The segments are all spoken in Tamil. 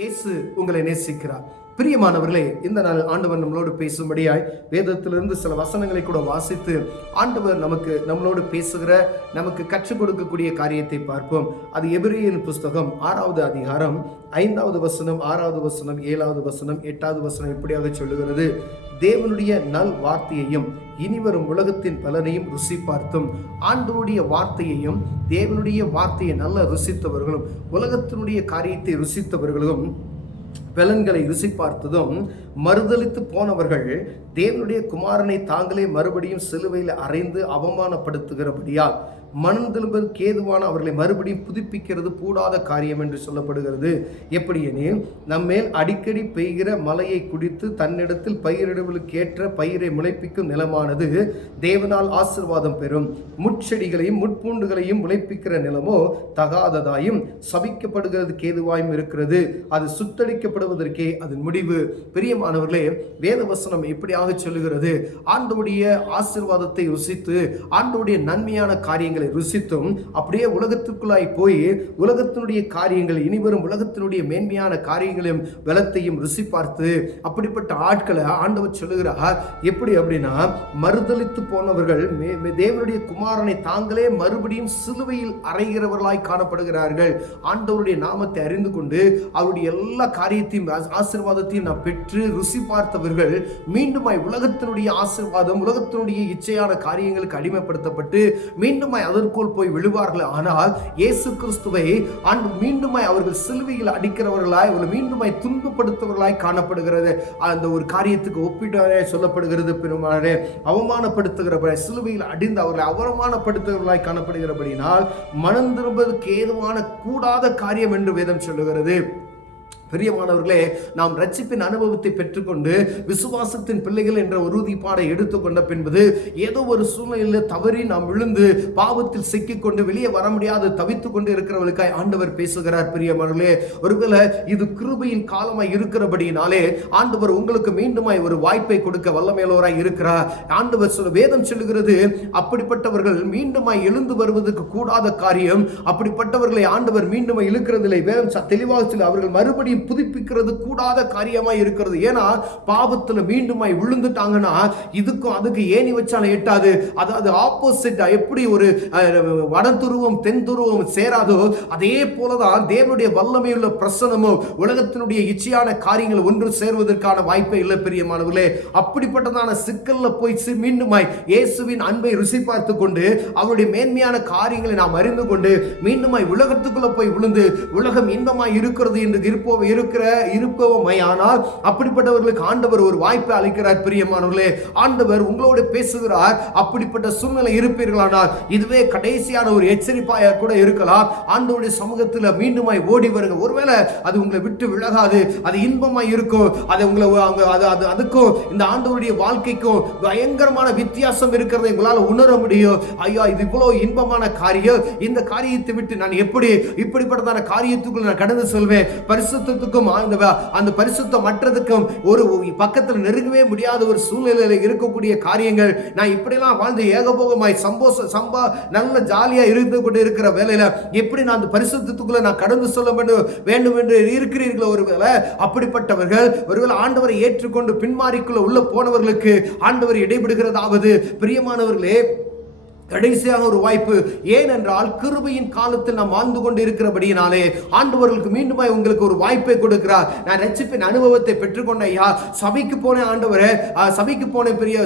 இயேசு உங்களை நேசிக்கிறார். பிரியமானவர்களே, இந்த நாள் ஆண்டவர் நம்மளோடு பேசும்படியாய் வேதத்திலிருந்து சில வசனங்களை கூட வாசித்து ஆண்டவர் நம்மளோடு பேசுகிற, நமக்கு கற்றுக் கொடுக்கக்கூடிய காரியத்தை பார்ப்போம். அது எபிரேயரின் புஸ்தகம் 6வது அதிகாரம் 5வது வசனம், 6வது வசனம், 7வது வசனம், 8வது வசனம் இப்படியாக சொல்லுகிறது: தேவனுடைய நல் வார்த்தையையும் இனிவரும் உலகத்தின் பலனையும் ருசி பார்த்தும். ஆண்டவருடைய வார்த்தையையும் தேவனுடைய வார்த்தையை நல்ல ருசித்தவர்களும் உலகத்தினுடைய காரியத்தை ருசித்தவர்களும் பலன்களை ருசி பார்த்ததும் மறுதலித்து போனவர்கள் தேவனுடைய குமாரனை தாங்களே மறுபடியும் சிலுவையில் அறைந்து அவமானப்படுத்துகிறபடியால் மனம் திரும்புவதற்கு ஏதுவான அவர்களை மறுபடியும் புதுப்பிக்கிறது கூடாத காரியம் என்று சொல்லப்படுகிறது. எப்படி எனில், நம்மேல் அடிக்கடி பெய்கிற மழையை குடித்து தன்னிடத்தில் பயிரிடுவதற்கு ஏற்ற பயிரை முளைப்பிக்கும் நிலமானது தேவனால் ஆசீர்வாதம் பெறும். முட்செடிகளையும் முட்பூண்டுகளையும் முளைப்பிக்கிற நிலமோ தகாததாயும் சபிக்கப்படுகிறதுக்கு ஏதுவாயும் இருக்கிறது. அது சுத்தரிக்கப்படுவதற்கே அதன் முடிவு. பிரியமானவர்களே, வேத வசனம் இப்படியாக சொல்லுகிறது: ஆண்டவருடைய ஆசீர்வாதத்தை ருசித்து, ஆண்டவருடைய நன்மையான காரியங்களை ருசித்தும் அப்படியே உலகத்திற்குள்ளாய் போய் உலகத்தினுடைய காரியங்கள், இனிவரும் உலகத்தினுடைய மேன்மையான காரியங்களையும் பலத்தையும் ருசி பார்த்து அப்படிப்பட்ட ஆட்களை ஆண்டவர் சொல்லுகிறார். எப்படி அப்படின்னா, மறுதலித்து போனவர்கள் தேவனுடைய குமாரனை தாங்களே மறுபடியும் சிலுவையில் அறைகிறவர்களாய் காணப்படுகிறார்கள். ஆண்டவருடைய நாமத்தை அறிந்து கொண்டு அவருடைய எல்லா காரியத்தையும் ஆசீர்வாதத்தையும் நாம் பெற்று ருசி பார்த்தவர்கள் மீண்டுமாய் உலகத்தினுடைய ஆசீர்வாதம், உலகத்தினுடைய இச்சையான காரியங்களுக்கு அடிமைப்படுத்தப்பட்டு மீண்டுமாய் அதற்குள் போய் விழுவார்கள். ஆனால் இயேசு கிறிஸ்துவை மீண்டுமாய் அவர்கள் சிலுவையில் அடிக்கிறவர்களாய், அவர்கள் மீண்டுமாய் துன்பப்படுத்துவர்களாய் காணப்படுகிறது. அந்த ஒரு காரியத்துக்கு ஒப்பிட்டு சொல்லப்படுகிறது. பெருமானே, அவமானப்படுத்துகிற சிலுவையில் அடிந்து அவர்களை அவமானப்படுத்துகிறவர்களாய் காணப்படுகிறபடினால் மனம் திரும்புவதற்கு ஏதுவான கூடாத காரியம் என்று வேதம் சொல்லுகிறது. பிரியமானவர்களே, நாம் ரட்சிப்பின் அனுபவத்தை பெற்றுக்கொண்டு விசுவாசத்தின் பிள்ளைகள் என்ற உறுதிப்பாடை எடுத்துக்கொண்ட பின்பது ஏதோ ஒரு சூழ்நிலையில் தவறி நாம் விழுந்து பாவத்தில் சிக்கிக்கொண்டு வெளியே வர முடியாது தவித்துக் கொண்டு இருக்கிறவர்களுக்காய் ஆண்டவர் பேசுகிறார். பிரியமானவர்களே, ஒருவேளை இது கிருபையின் காலமாய் இருக்கிறபடினாலே ஆண்டவர் உங்களுக்கு மீண்டுமாய் ஒரு வாய்ப்பை கொடுக்க வல்லமையுள்ளவராய் இருக்கிறார். ஆண்டவர் வேதம் சொல்லுகிறது, அப்படிப்பட்டவர்கள் மீண்டுமாய் எழுந்து வருவதற்கு கூடாத காரியம். அப்படிப்பட்டவர்களை ஆண்டவர் மீண்டுமாய் இழுக்கிறதில்லை. வேதம் தெளிவாக சொல்லி அவர்கள் மறுபடியும் புதுப்பிக்கிறது கூடாத காரியமாய் இருக்கிறது. ஏன்னா பாவத்துல மீண்டுமாய் விழுந்துட்டாங்கன்னா இதுக்கும் அதுக்கு ஏணி வச்சாலும் எட்டாது. அதாவது ஆப்போசிட்டா எப்படி ஒரு வட துருவம் தென் துருவம் சேராதோ அதே போலதான் தேவனுடைய வல்லமையுள்ள பிரசனமும் உலகத்தினுடைய இச்சையான காரியங்கள் ஒன்று சேர்வதற்கான வாய்ப்பே இல்லை. பிரியமானவர்களே, அப்படிப்பட்டதான சிக்கல்ல போய் மீண்டுமாய் இயேசுவின் அன்பை ருசி பார்த்து கொண்டு அவருடைய மேன்மையான காரியங்களை நாம் அறிந்து கொண்டு மீண்டுமாய் உலகத்துக்குள்ள போய் விழுந்து உலகம் இன்பமாய் இருக்கிறது என்று இருப்போமையானால் அப்படிப்பட்டவர்களுக்கு ஆண்டவர் ஒரு வாய்ப்பை அளிக்கிறார். பிரியமானவர்களே, ஆண்டவர் உங்களோடு பேசுகிறார். அப்படிப்பட்ட சூழ்நிலை இருப்பீர்களானால் இதுவே கடைசியான ஒரு எச்சரிப்பாக கூட இருக்கலாம். ஆண்டவருடைய சமூகத்தில் மீண்டுமாய் ஓடி வருங்க. ஒருவேளை அது உங்களை விட்டு விலகாது, அது இன்பமாய் இருக்கும். அது உங்களை அதுக்கும் இந்த ஆண்டவருடைய வாழ்க்கைக்கும் பயங்கரமான வித்தியாசம் இருக்கிறதை உங்களால் உணர முடியும். ஐயா, இது இவ்வளவு இன்பமான காரியம், இந்த காரியத்தை விட்டு நான் எப்படி இப்படிப்பட்டதான காரியத்துக்குள் நான் கடந்து செல்வேன்? பரிசுத்தத்துக்கும் அந்த பரிசுத்தம் மற்றதுக்கும் ஒரு பக்கத்தில் நெருங்கவே முடியாத ஒரு சூழ்நிலையில் இருக்கக்கூடிய காரியங்கள், நான் இப்படிலாம் வாழ்ந்து ஏகபோகமாய் நல்ல ஜாலியா இருந்து கொண்டு இருக்கிற வேலையில எப்படி நான் அந்த பரிசுத்தத்துக்குள்ள நான் கடந்து சொல்ல வேண்டும் என்று இருக்கிறீர்களோ? ஒருவேளை அப்படிப்பட்டவர்கள் ஒருவேளை ஆண்டவரை ஏற்றுக்கொண்டு பின்மாறிக்குள்ள உள்ள போனவர்களுக்கு ஆண்டவர் இடைபடுகிறதாவது. பிரியமானவர்களே, கடைசியாக ஒரு வாய்ப்பு. ஏனென்றால் கிருபையின் காலத்தில் நாம் வாழ்ந்து கொண்டு இருக்கிறபடியினாலே ஆண்டவர்களுக்கு மீண்டுமாய் உங்களுக்கு ஒரு வாய்ப்பை கொடுக்கிறார். நான் ரட்சிப்பின் அனுபவத்தை பெற்றுக்கொண்ட ஐயா, சபைக்கு போனேன் ஆண்டவரே,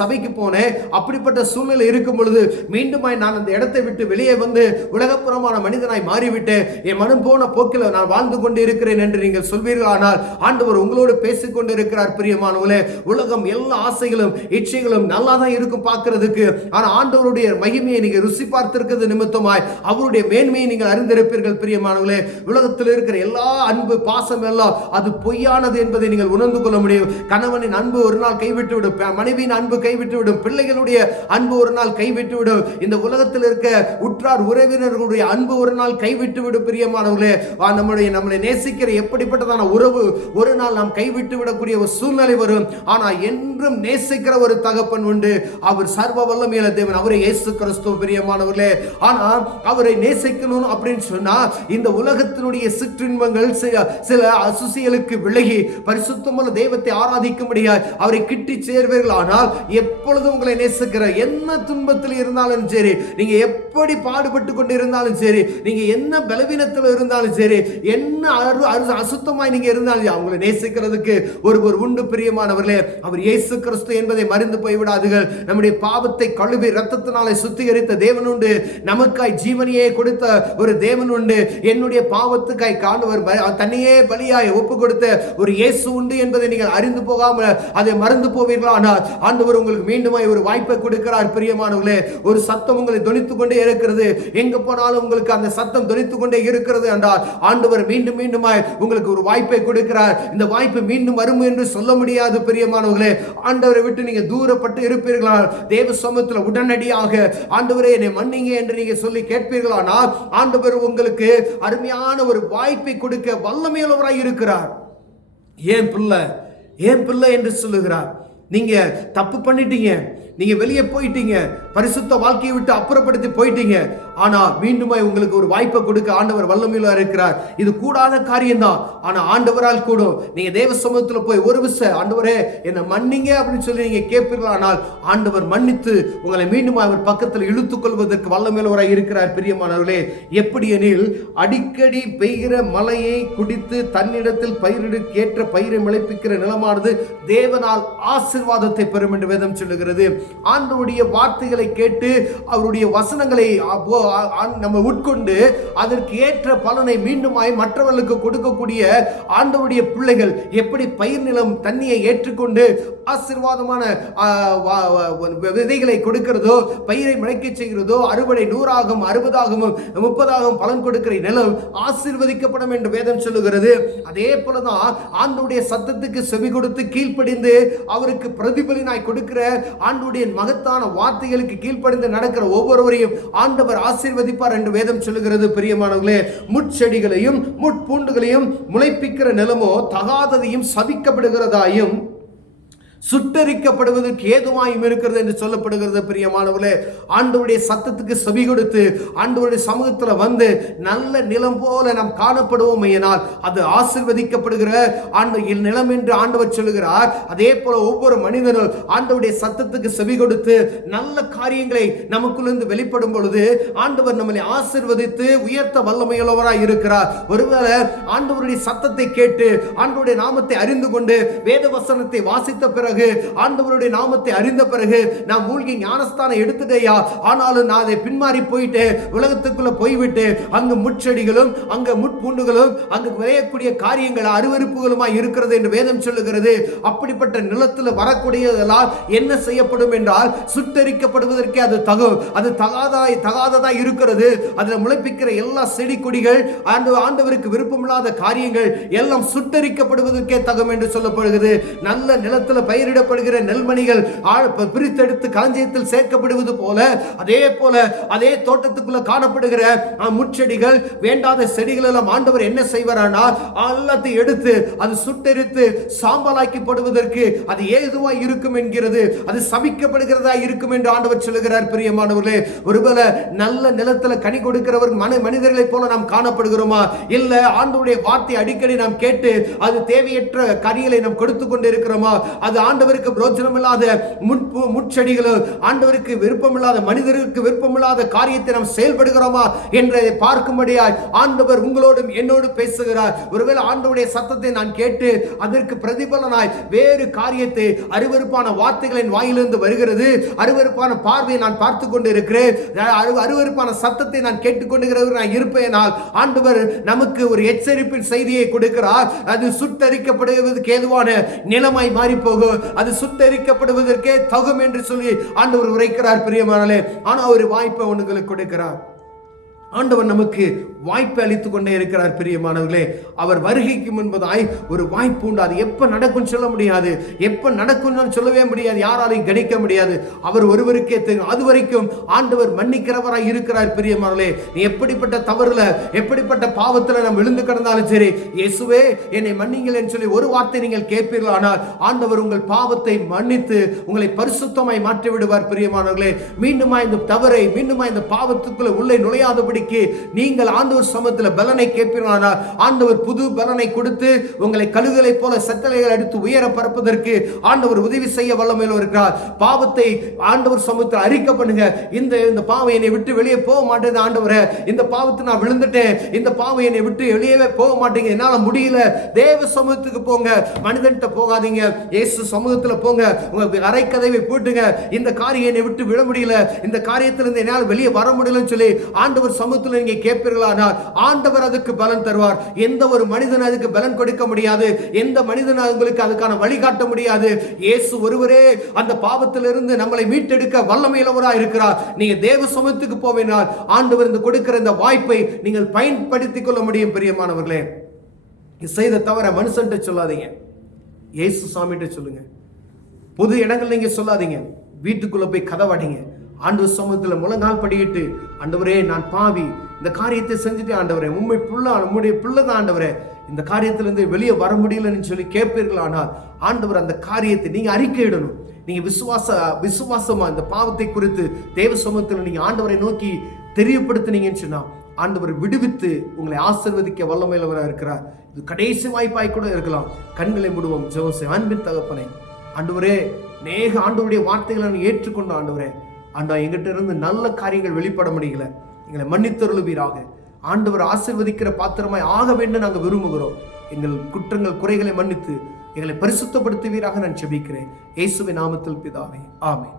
சபைக்கு போனேன். அப்படிப்பட்ட சூழ்நிலை இருக்கும் பொழுது மீண்டுமாய் நான் அந்த இடத்தை விட்டு வெளியே வந்து உலகப்புறமான மனிதனாய் மாறிவிட்டு என் மனம் போன போக்கில் நான் வாழ்ந்து கொண்டு இருக்கிறேன் என்று நீங்கள் சொல்வீர்கள். ஆனால் ஆண்டவர் உங்களோடு பேசிக்கொண்டு இருக்கிறார். பிரியமானவர்களே, உலகம் எல்லா ஆசைகளும் இச்சைகளும் நல்லா தான் இருக்கும் பார்க்கிறதுக்கு. ஆனால் ஆண்டவருடைய மகிமை நீங்க ருசி பார்த்திருக்கிறது நிமித்தமாய் அவருடைய மேன்மையை நீங்கள் அறிந்திருப்பீர்கள். பிரியமானவர்களே, உலகத்தில் இருக்கிற எல்லா அன்பு பாசம் எல்லாம் அது பொய்யானது என்பதை நீங்கள் உணர்ந்து கொள்ள முடியும். கணவனின் அன்பு ஒரு நாள் கைவிட்டு விடும், மனைவியின் அன்பு கைவிட்டு விடும், பிள்ளைகளுடைய அன்பு ஒரு நாள் கைவிட்டு விடும், இந்த உலகத்தில் இருக்க உற்றார் உறவினர்களுடைய அன்பு ஒரு நாள் கைவிட்டு விடும். பிரியமானவர்களே, நம்மளை நேசிக்கிற எப்படிப்பட்டதான உறவு ஒரு நாள் நாம் கைவிட்டு விடக்கூடிய ஒரு சூழ்நிலை வரும். ஆனால் என்றும் நேசிக்கிற ஒரு தகப்பன் உண்டு. அவர் சர்வ வல்லமையுள்ள தேவன். அவரை இயேசு கிறிஸ்து பிரியமானவர்களே. ஆனா அவரை நேசிக்கணும் அப்படின்னு சொன்னா இந்த உலகத்தினுடைய சிற்றின்பங்கள் சில அசுசிகளுக்கு விலகி பரிசுத்தமான தெய்வத்தை ஆராதிக்க முடியாது அவரை கிட்டி சேர்வீர்கள். ஆனால் எப்பொழுதும் உங்களை நேசிக்கிற, என்ன துன்பத்தில் இருந்தாலும் சரி, நீங்க எப்படி பாடுபட்டு கொண்டு இருந்தாலும் சரி, நீங்க என்ன பலவீனத்தில் இருந்தாலும் சரி, என்ன அசுத்தமாய் நீங்க இருந்தாலும் அவங்களை நேசிக்கிறதுக்கு ஒருவர் உண்டு பிரியமானவர்களே. அவர் இயேசு கிறிஸ்து என்பதை மறந்து போய்விடாதுகள். நம்முடைய பாவத்தை கழுவி ரத்தத்தினாலே சுத்திகரித்த தேவன் உண்டு. நமக்காய் ஜீவனையே கொடுத்த ஒரு தேவன் உண்டு. என்னுடைய பாவத்துக்காய் காணுவர் தன்னையே பலியாய் ஒப்பு கொடுத்த ஒரு இயேசு உண்டு என்பதை நீங்கள் அறிந்து போகாமல் அதை மறந்து போவீர்களா? ஆனால் ஆண்டவர் உங்களுக்கு மீண்டுமாய் ஒரு வாய்ப்பை கொடுக்கிறார் பிரியமானவர்களே. ஒரு சத்தம் உங்களை தொனித்துக் கொண்டே இருக்கிறது. எங்க போனாலும் உங்களுக்கு அந்த சத்தம் தொனித்துக் கொண்டே இருக்கிறது என்றால் ஆண்டவர் மீண்டும் மீண்டுமாய் உங்களுக்கு ஒரு வாய்ப்பை கொடுக்கிறார். இந்த வாய்ப்பு மீண்டும் வரும் என்று சொல்ல முடியாது பிரியமானவர்களே. ஆண்டவரை விட்டு நீங்க தூரப்பட்டு இருப்பீர்களால் தேவ சமூகத்தில் உடனடியாக ஆண்டவரே என்னை மன்னிங்க என்று நீங்க சொல்லி கேட்பீர்களானால் ஆண்டவர் உங்களுக்கு அருமையான ஒரு வாய்ப்பை கொடுக்க வல்லமையுள்ளவராய் இருக்கிறார். ஏன் பிள்ளை என்று சொல்லுகிறார். நீங்க தப்பு பண்ணிட்டீங்க, நீங்க வெளியே போயிட்டீங்க, பரிசுத்த வாழ்க்கையை விட்டு அப்புறப்படுத்தி போயிட்டீங்க. ஆனா மீண்டுமாய் உங்களுக்கு ஒரு வாய்ப்பை கொடுக்க ஆண்டவர் வல்லமையுள்ள இருக்கிறார். இது கூடாத காரியம் தான், ஆனா ஆண்டவரால் கூடும். நீங்க தேவ சமூகத்தில் போய் ஒரு விஷயம் ஆண்டவரே என்ன மன்னிங்க அப்படின்னு சொல்லி நீங்க கேட்பீர்கள். ஆனால் ஆண்டவர் மன்னித்து உங்களை மீண்டும் அவர் பக்கத்தில் இழுத்துக் கொள்வதற்கு வல்லமையுள்ளவராய் இருக்கிறார் பிரியமானவர்களே. எப்படி எனில் அடிக்கடி பெய்கிற மழையை குடித்து தன்னிடத்தில் பயிரிடுக்கு ஏற்ற பயிரை முளைப்பிக்கிற நிலமானது தேவனால் ஆசீர்வாதத்தை பெறும் என்று வேதம் சொல்லுகிறது. ஆண்டவருடைய வார்த்தைகளை கேட்டு அவருடைய வசனங்களை நம்ம உட்கொண்டு அதற்கு ஏற்ற பலனை மீண்டுமாய் மற்றவர்களுக்கு கொடுக்கக்கூடிய ஆண்டவருடைய பிள்ளைகள் எப்படி பயிர் நிலம் தண்ணியை ஏற்றுக்கொண்டு ஆசீர்வாதமான விதைகளை கொடுக்கிறதோ, பயிரை முளைக்க செய்கிறதோ, அறுவடை 100ஆகும் 60ஆகும் 30ஆகும் பலன் கொடுக்கிற நிலம் ஆசீர்வதிக்கப்படும் என்று வேதம் சொல்லுகிறது. அதே போலதான் ஆண்டவருடைய சத்தத்துக்கு செவி கொடுத்து கீழ்ப்படிந்து அவருக்கு பிரதிபலனாய் கொடுக்கிற ஆண்டவருடைய மகத்தான வார்த்தைகளுக்கு கீழ்ப்படிந்து நடக்கிற ஒவ்வொருவரையும் ஆண்டவர் ஆசீர்வதிப்பார் என்று வேதம் சொல்லுகிறது பிரியமானவர்களே. முட்செடிகளையும் முட்பூண்டுகளையும் முளைப்பிக்கிற நிலமோ தகாததையும் சபிக்கப்படுகிறதாயும் சுட்டரிக்கப்படுவதற்கு ஏதுவாயும் இருக்கிறது என்று சொல்லப்படுகிறது பிரியமானவர்களே. ஆண்டவருடைய சத்தத்துக்கு செவி கொடுத்து ஆண்டவருடைய சமூகத்தில் வந்து நல்ல நிலம் போல நாம் காணப்படுவோம் என்னால் அது ஆசீர்வதிக்கப்படுகிற நிலம் என்று ஆண்டவர் சொல்லுகிறார். அதே போல ஒவ்வொரு மனிதனும் ஆண்டவருடைய சத்தத்துக்கு செவி கொடுத்து நல்ல காரியங்களை நமக்குள்ளிருந்து வெளிப்படும் பொழுது ஆண்டவர் நம்மளை ஆசீர்வதித்து உயர்த்த வல்லமையுள்ளவராய் இருக்கிறார். ஒருவேளை ஆண்டவருடைய சத்தத்தை கேட்டு ஆண்டவருடைய நாமத்தை அறிந்து கொண்டு வேத வசனத்தை வாசித்த பிறகு ஆண்டவருடைய நாமத்தை அறிந்த பிறகு நான் மூழ்கி ஞானஸ்தானம் எடுத்துட்டேயா, ஆனாலும் நான் அதை பின்மாறி போயிட்டு உலகத்துக்குள்ள போய்விட்டு அங்கு முட்செடிகளும் அங்கு முட்பூண்டுகளும் அங்கு விளையக்கூடிய காரியங்கள் அருவருப்புகளுமாய் இருக்கிறது என்று வேதம் சொல்லுகிறது. அப்படிப்பட்ட நிலத்தில் வரக்கூடியதெல்லாம் என்ன செய்யப்படும் என்றால் சுட்டரிக்கப்படுவதற்கே அது தகும். அது தகாததாய் இருக்கிறது. அதில் முளைப்பிக்கிற எல்லா செடி கொடிகள் ஆண்டவருக்கு விருப்பமில்லாத காரியங்கள் எல்லாம் சுட்டரிக்கப்படுவதற்கே தகும் என்று சொல்லப்படுகிறது. நல்ல நிலத்தில் பயிரிடப்படுகிற நெல்மணிகள் பிரித்தெடுத்து களஞ்சியத்தில் சேர்க்கப்படுவது போல அதே தோட்டத்துக்குள்ள காணப்படுகிற முட்செடிகள் வேண்டாத செடிகள் எல்லாம் ஆண்டவர் என்ன செய்வாரானால் எல்லாத்தையும் எடுத்து அது சுட்டெரித்து சாம்பலாக்கப்படுவதற்கு அது ஏதுவாய் இருக்கும் என்கிறது. அது சபிக்கப்படுகிறதா இருக்கும் என்று ஆண்டவர் சொல்லுகிறார் பிரியமானவர்களே. ஒருவேளை நல்ல நிலத்தில் கனி கொடுக்கிறவர் மனிதர்களைப் போல நாம் காணப்படுகிறோமா? இல்ல ஆண்டவருடைய வார்த்தை அடிக்கடி நாம் கேட்டு அது தேவையற்ற கனிகளை நாம் கொடுத்து கொண்டு இருக்கிறோமா? அது ஆண்டவருக்கு பிரோஜனம் இல்லாத முட்செடிகளோ ஆண்டவருக்கு விருப்பமில்லாத மனிதருக்கு விருப்பமில்லாத காரியத்தை நாம் செயல்படுகிறோமா என்றதை பார்க்கும்படியாய் ஆண்டவர் உங்களோடும் என்னோடு பேசுகிறார். ஒருவேளை ஆண்டவருடைய சத்தத்தை நான் கேட்டு அதற்கு பிரதிபலனாய் வேறு காரியத்தை அருவருப்பான வார்த்தைகளின் வாயிலிருந்து வருகிறது, அருவருப்பான பார்வையை நான் பார்த்து கொண்டு இருக்கிறேன், அருவருப்பான சத்தத்தை நான் கேட்டுக்கொண்டிருக்கிறவர் நான் இருப்பேனால் ஆண்டவர் நமக்கு ஒரு எச்சரிப்பின் செய்தியை கொடுக்கிறார். அது சுட்டரிக்கப்படுவதற்கு ஏதுவான நிலமாய் மாறி போகும், அது சுட்டரிக்கப்படுவதற்கே தகும் என்று சொல்லி ஆண்டவர் உரைக்கிறார் பிரியமானவர்களே. ஆனா ஒரு வாய்ப்பை உங்களுக்கு கொடுக்கிறார். ஆண்டவர் நமக்கு வாய்ப்பை அளித்து கொண்டே இருக்கிறார். பிரியமானவர்களே, அவர் வருகைக்கு முன்பதாய் ஒரு வாய்ப்பு உண்டு. அது எப்ப நடக்கும் சொல்ல முடியாது, எப்ப நடக்கும் சொல்லவே முடியாது, யாராலையும் கணிக்க முடியாது. அவர் ஒருவருக்கே தெரியும். அது வரைக்கும் ஆண்டவர் மன்னிக்கிறவராய் இருக்கிறார். பிரியமானவர்களே, நீ எப்படிப்பட்ட தவறுல, எப்படிப்பட்ட பாவத்துல நம்ம விழுந்து கிடந்தாலும் சரி, இயேசுவே என்னை மன்னிங்கள் என்று சொல்லி ஒரு வார்த்தை நீங்கள் கேட்பீர்கள், ஆனால் ஆண்டவர் உங்கள் பாவத்தை மன்னித்து உங்களை பரிசுத்தமாய் மாற்றி விடுவார். பிரியமானவர்களே, மீண்டுமா இந்த தவறை, மீண்டுமா இந்த பாவத்துக்குள்ள உள்ளே நுழையாதபடிக்கு நீங்கள் ஆண்டவர் சமூகத்தில் பலனை கேட்பீர்களானால் ஆண்டவர் புது பலனை கொடுத்து உங்களை கழுகுகளை போல சட்டளைகள் அடித்து உயர பரப்பதற்கு ஆண்டவர் உதவி செய்ய வல்லமையில் இருக்கிறார். பாவத்தை ஆண்டவர் சமூகத்தில் அறிக்கை பண்ணுங்க. இந்த பாவம் என்னை விட்டு வெளியே போக மாட்டேது ஆண்டவரே, இந்த பாவத்தை நான் விழுந்துட்டேன், இந்த பாவம் என்னை விட்டு வெளியவே போக மாட்டேங்க, என்னால முடியல. தேவ சமூகத்துக்கு போங்க, மனிதன்கிட்ட போகாதீங்க, இயேசு சமூகத்துல போங்க. உங்க அரை கதவை போட்டுங்க. இந்த காரியம் என்னை விட்டு விட முடியல, இந்த காரியத்திலிருந்து என்னால் வெளியே வர முடியலன்னு சொல்லி ஆண்டவர் சமூகத்தில் நீங்க கேட்பீர்களானால் ஆண்டவர் அதுக்கு பலன் தருவார். எந்த ஒரு மனிதன் அதுக்கு பலன் கொடுக்க முடியாது, எந்த மனிதன் உங்களுக்கு அதுக்கான வழிகாட்ட முடியாது. இயேசு ஒருவரே அந்த பாவத்திலிருந்து நம்மளை மீட்டெடுக்க வல்லமையுள்ளவராக இருக்கிறார். நீங்க தேவ சமூகத்துக்கு போவேனால் ஆண்டவர் இந்த கொடுக்கிற இந்த வாய்ப்பை நீங்கள் பயன்படுத்திக் கொள்ள முடியும். பிரியமானவர்களே, செய்த தவிர மனுஷன்ட்ட சொல்லாதீங்க, இயேசு சாமிகிட்ட சொல்லுங்க. பொது இடங்கள் நீங்க சொல்லாதீங்க, வீட்டுக்குள்ள போய் கதவாடிங்க. ஆண்டவர் சமூகத்தில் முழங்கால் படிக்கிட்டு, ஆண்டவரே நான் பாவி, இந்த காரியத்தை செஞ்சுட்டு ஆண்டவரே, உம்முடைய பிள்ளை தான் ஆண்டவரே, இந்த காரியத்திலிருந்து வெளியே வர முடியலன்னு சொல்லி கேட்பீர்கள். ஆனால் ஆண்டவர் அந்த காரியத்தை நீங்க அறிக்கையிடணும். நீங்க விசுவாசமா இந்த பாவத்தை குறித்து தேவ சமூகத்தில் நீங்க ஆண்டவரை நோக்கி தெரியப்படுத்தினீங்கன்னு சொன்னா ஆண்டவர் விடுவித்து உங்களை ஆசீர்வதிக்க வல்லமையுள்ளவராக இருக்கிறார். இது கடைசி வாய்ப்பாய் கூட இருக்கலாம். கண்களை மூடுவோம், ஜெபம் செய்வோம். அன்பின் தகப்பனே, ஆண்டவரே, நேக ஆண்டவருடைய வார்த்தைகளை ஏற்றுக்கொண்ட ஆண்டவரே, எங்கிட்ட இருந்து நல்ல காரியங்கள் வெளிப்பட முடியல, எங்களை மன்னித்தருளுவீராக. ஆண்டவர் ஆசீர்வதிக்கிற பாத்திரமாய் ஆக வேண்டும் நாங்கள் விரும்புகிறோம். எங்கள் குற்றங்கள் குறைகளை மன்னித்து எங்களை பரிசுத்தப்படுத்துவீராக நான் ஜெபிக்கிறேன். இயேசுவின் நாமத்தில் பிதாவே, ஆமென்.